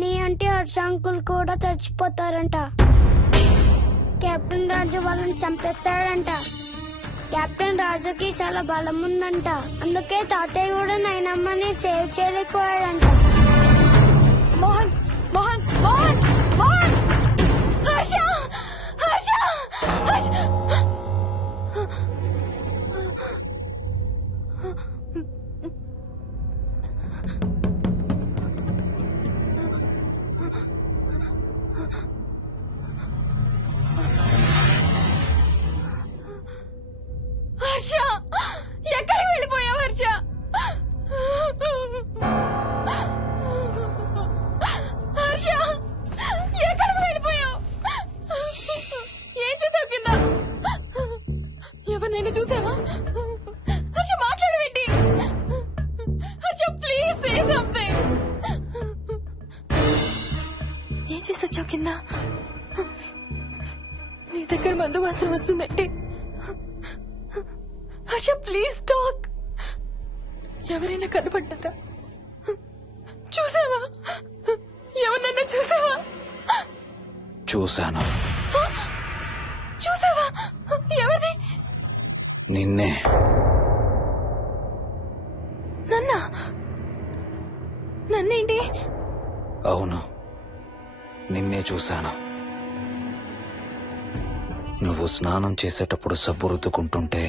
మోహిని అంటే హర్ష అంకుల్ కూడా చచ్చిపోతారంట. కెప్టెన్ రాజు వాళ్ళని చంపేస్తాడంట. కెప్టెన్ రాజుకి చాలా బలం ఉందంట. అందుకే తాతయ్య కూడా నైనమ్మని సేవ్ చేయలేకపోయాడంట. మోహన్ మోహన్ మోహన్ మోహన్ హర్ష హర్ష హర్ష హర్ష ఎక్కడికి వెళ్ళిపోయావు హర్ష? హర్ష ఎక్కడికి వెళ్ళిపోయావు? ఏం చేసావు కింద? ఎవరినైనా చూసావా? హర్ష మాట్లాడవేంటి? Harsha please say something. ఏం చేసొచ్చావు కింద? నీ దగ్గర మందు వాసన వస్తుందంటే హర్ష ప్లీజ్ టాక్. ఎవరైనా కనపడ్డారా? చూసావా? ఎవరినైనా చూసావా? చూశాను. చూసావా? ఎవరిని? నిన్నే. నన్నేంటి? అవును, నిన్నే చూశాను. నువ్వు స్నానం చేసేటప్పుడు సబ్బు రుద్దుకుంటుంటే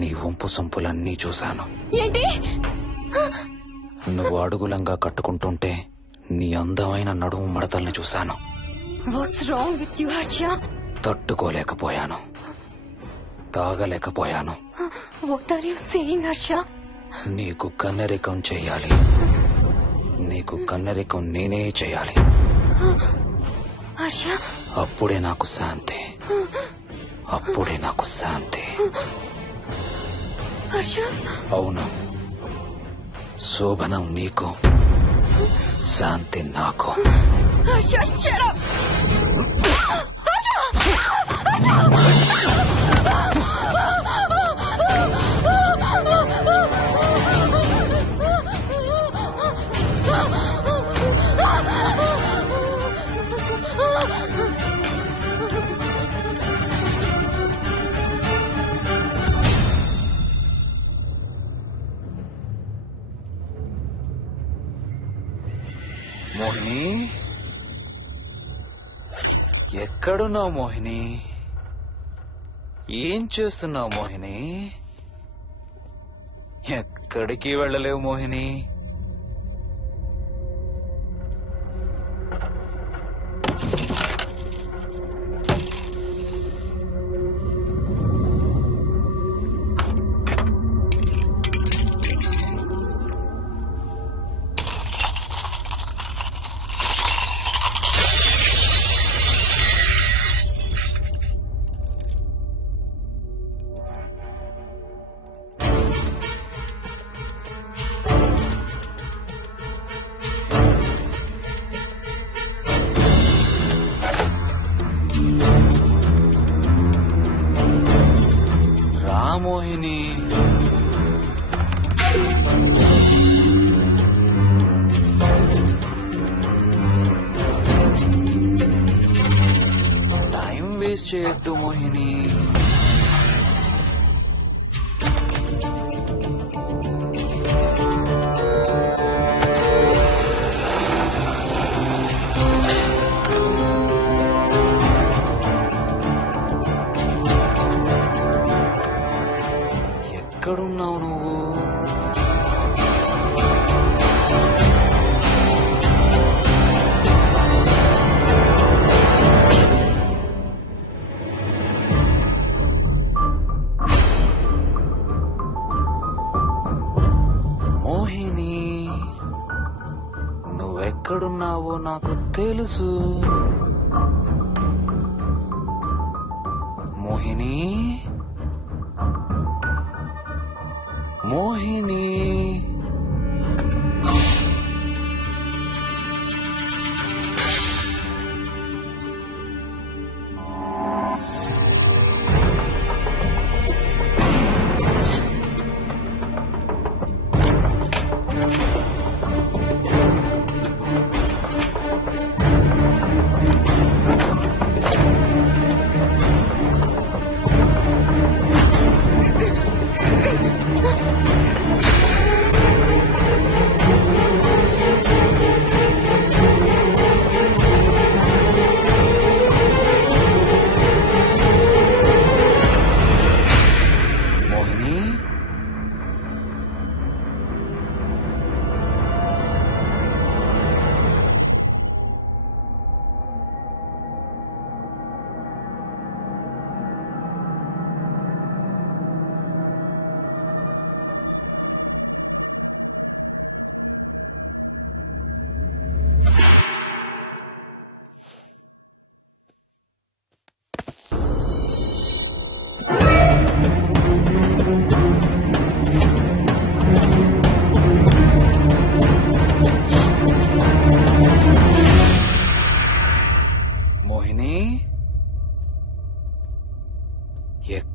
నీ వంపు సొంపులన్నీ చూశాను. ఏంటి? నువ్వు అడుగులంగా కట్టుకుంటుంటే నీ అందమైన నడుము మడతల్ని చూశాను. What's wrong with you Harsha? తట్టుకోలేకపోయాను, తాగలేకపోయాను. What are you saying Harsha? నీకు కన్నరికం చేయాలి. నీకు కన్నరికం నేనే చేయాలి. హర్ష అప్పుడే నాకు శాంతి. అప్పుడే నాకు శాంతి. హర్ష అవును, శోభనం నీకు, శాంతి నాకు. Harsha shut up. మోహిని, ఎక్కడున్నావు మోహిని? ఏం చేస్తున్నావు మోహిని? ఎక్కడికి వెళ్ళలేవు మోహిని. మోహిని, టైం వేస్ట్ చేయొద్దు మోహిని. ఎక్కడున్నావు నువ్వు? మోహిని, నువ్వెక్కడున్నావో నాకు తెలుసు. మోహిని, మోహిని,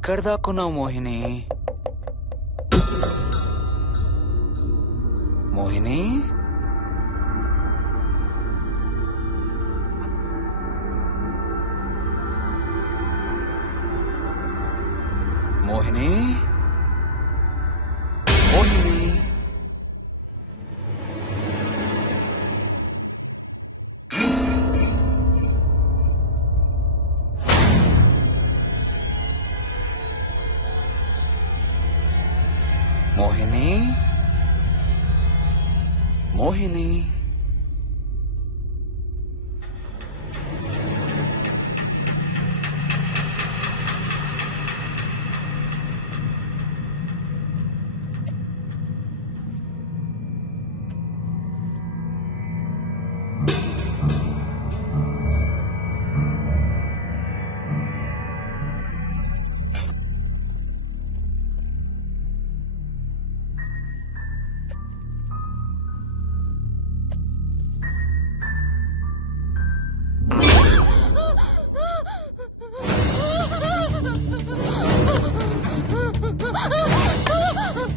ఎక్కడ దాక్కున్నావు మోహిని? మోహిని, మోహిని, మోహిని. మోహిని, మోహిని.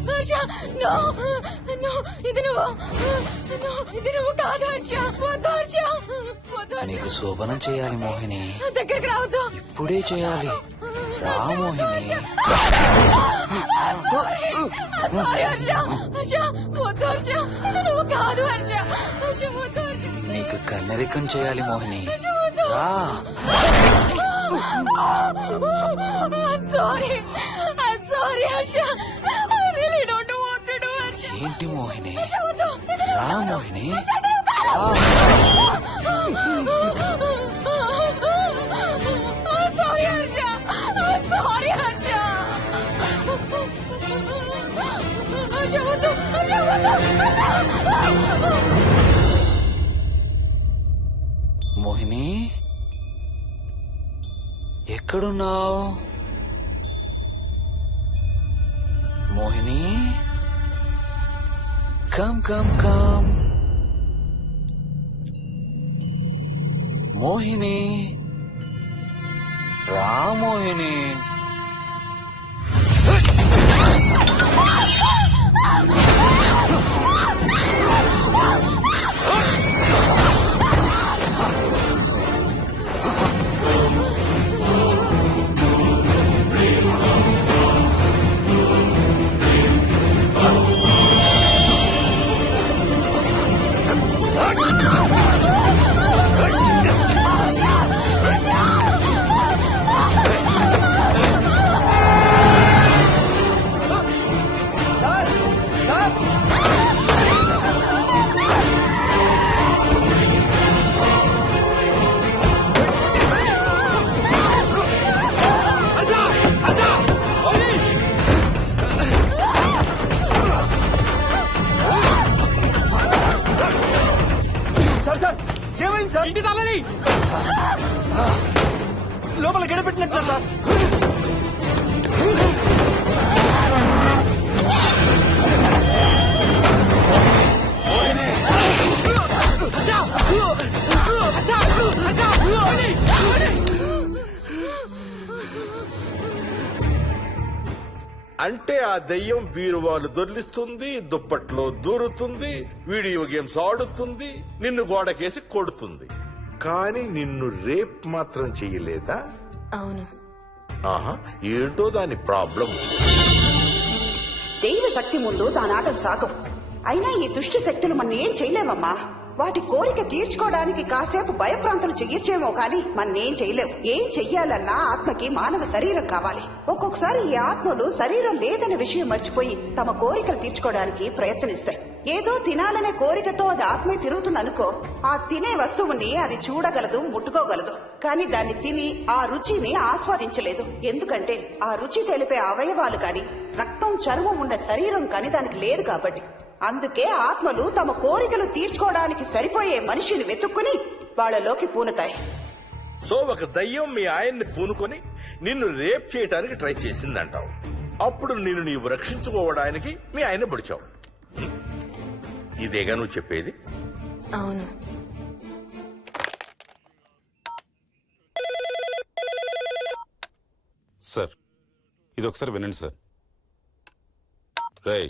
హర్ష, no, no, ఇది నువ్వు కాదు హర్ష. వద్దు హర్ష, వద్దు హర్ష. నీకు శోభనం చేయాలి మోహిని. దగ్గరికి రావద్దు. ఇప్పుడే చేయాలి. రా మోహిని. సారీ హర్ష. హర్ష, వద్దు హర్ష. ఇది నువ్వు కాదు హర్ష. హర్ష, వద్దు హర్ష. నీకు కన్నరికం చేయాలి మోహిని. రా. I'm sorry Harsha. I really don't want to do Harsha. ఏంటి మోహిని? హర్ష, వద్దు. రా Mohini. I'm sorry Harsha. I'm sorry Harsha. Harsha, వద్దు. హర్ష, వద్దు. మోహిని, ఎక్కడున్నావు Mohini? Come come come Mohini. రా మోహిని. ఇంటి తాళాలి లోపల గడపెట్టినట్టు సార్. అంటే ఆ దెయ్యం బీరువాలు దొర్లిస్తుంది, దుప్పట్లో దూరుతుంది, వీడియో గేమ్స్ ఆడుతుంది, నిన్ను గోడకేసి కొడుతుంది. కానీ నిన్ను రేప్ మాత్రం చెయ్యలేదా? అవును. ఆహా, ఏంటో దాని ప్రాబ్లం. దైవ శక్తి ముందు దాని ఆటలు సాగవు. అయినా ఈ దుష్ట శక్తులు మన ఏం చేయలేమమ్మా. వాటి కోరిక తీర్చుకోవడానికి కాసేపు భయప్రాంతులు చెయ్యొచ్చేమో కానీ మన్నేం చేయలేవు. ఏం చెయ్యాలన్నా ఆత్మకి మానవ శరీరం కావాలి. ఒక్కొక్కసారి ఈ ఆత్మలు శరీరం లేదనే విషయం మర్చిపోయి తమ కోరికలు తీర్చుకోవడానికి ప్రయత్నిస్తాయి. ఏదో తినాలనే కోరికతో అది ఆత్మే తిరుగుతుందనుకో, ఆ తినే వస్తువుని అది చూడగలదు, ముట్టుకోగలదు. కానీ దాన్ని తిని ఆ రుచిని ఆస్వాదించలేదు. ఎందుకంటే ఆ రుచి తెలిపే అవయవాలు కాని, రక్తం చర్మం ఉండే శరీరం కాని దానికి లేదు కాబట్టి. అందుకే ఆత్మలు తమ కోరికలు తీర్చుకోవడానికి సరిపోయే మనిషిని వెతుక్కుని వాళ్ళలోకి పూనుతాయి. సో ఒక దయ్యం మీ ఆయన్ని పూనుకొని నిన్ను రేప్ చేయడానికి ట్రై చేసిందంటావు. అప్పుడు నిన్ను నీవు రక్షించుకోవడానికి మీ ఆయన పొడిచావు. ఇదేగా నువ్వు చెప్పేది? అవును. సార్, ఇది ఒకసారి వినండి సార్. రేయ్,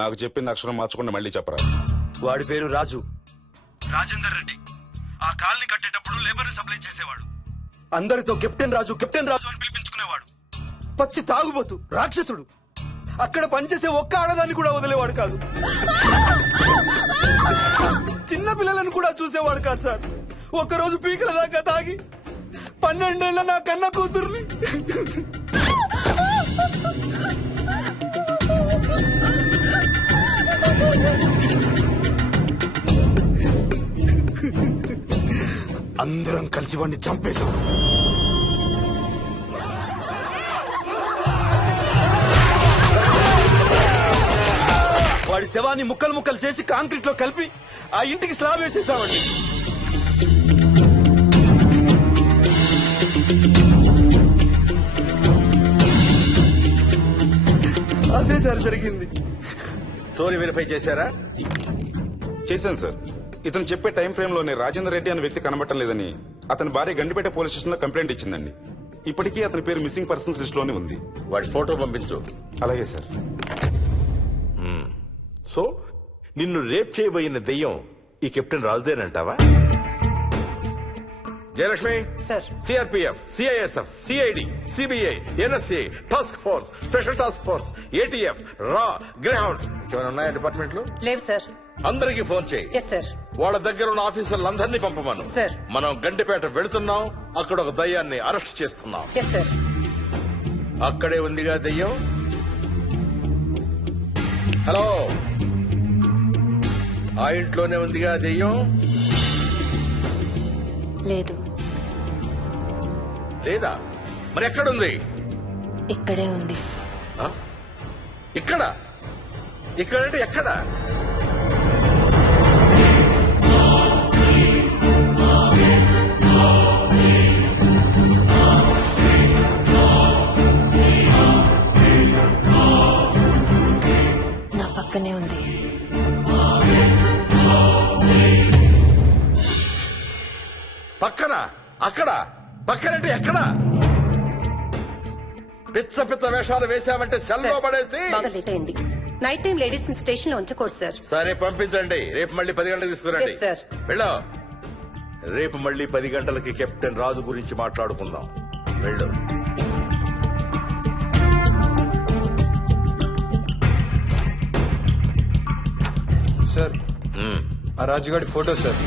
నాకు చెప్పింది అక్షరం మార్చకుండా మళ్ళీ చెప్పరా. వాడి పేరు రాజు, రాజేందర్ రెడ్డి. ఆ కాలనీ కట్టేటప్పుడు లేబర్ సప్లై చేసేవాడు. అందరితో కెప్టెన్ రాజు అని పిలిపించుకునేవాడు. పచ్చి తాగుబోతు, రాక్షసుడు. అక్కడ పనిచేసే ఒక్క ఆడదాన్ని కూడా వదిలేవాడు కాదు. చిన్న పిల్లలను కూడా చూసేవాడు కాదు సార్. ఒక్కరోజు పీకల దాకా తాగి 12 ఏళ్ల నా కన్న కూతుర్ని అందరం కలిసి వాడిని చంపేశాం. వాడి శవాన్ని ముక్కలు ముక్కలు చేసి కాంక్రీట్ లో కలిపి ఆ ఇంటికి స్లాబ్ వేసేసామండి. అదే సార్ జరిగింది. స్టోరీ వెరిఫై చేశారా? చేశాను సార్. ఇతను చెప్పే టైం ఫ్రేమ్ లోనే రాజేందర్ రెడ్డి అనే వ్యక్తి కనబట్టం లేదని అతని భార్య గండిపేట పోలీస్ స్టేషన్ లో కంప్లైంట్ ఇచ్చిందండి. ఇప్పటికీ అతని పేరు మిస్సింగ్ పర్సన్స్ లిస్ట్ లోనే ఉంది. వాడి ఫోటో పంపించు. అలాగే సార్. సో నిన్ను రేప్ చేయబోయిన దెయ్యం ఈ కెప్టెన్ రాజుదేనంటావా? Jayalakshmi, sir. CRPF, CISF, CID, CBI, NSA, task force, special task force, ATF, రా, గ్రేహౌండ్స్ ఏమైనా ఉన్నాయా డిపార్ట్మెంట్ లో? లేవు సార్. అందరికీ ఫోన్ చేయి. Yes sir. వాళ్ళ దగ్గర ఉన్న ఆఫీసర్లందరినీ పంపమను. సార్. మనం గంటిపేట వెళుతున్నాం. అక్కడ ఒక దయ్యాన్ని అరెస్ట్ చేస్తున్నాం. Yes sir. అక్కడే ఉందిగా దెయ్యం. హలో, ఆ ఇంట్లోనే ఉందిగా దెయ్యం? లేదు. లేదా? మరి ఎక్కడుంది? ఇక్కడే ఉంది. ఆ? ఇక్కడ? ఇక్కడంటే ఎక్కడ? నా పక్కనే ఉంది. పక్కన? అక్కడ? పక్కనంటే ఎక్కడ? పిచ్చ పిచ్చ వేషాలు వేశామంటే సెల్లో పడేసి. బాగా లేట్ అయింది. నైట్ టైం లేడీస్ స్టేషన్ లో ఉంచకూడదు సార్. సరే పంపించండి. రేపు మళ్ళీ 10 గంటలకు తీసుకురండి. Yes, sir. వెళ్ళు. రేపు మళ్ళీ 10 గంటలకి కెప్టెన్ రాజు గురించి మాట్లాడుకుందాం. వెళ్ళు. సార్, ఆ రాజుగాడి ఫోటో సార్.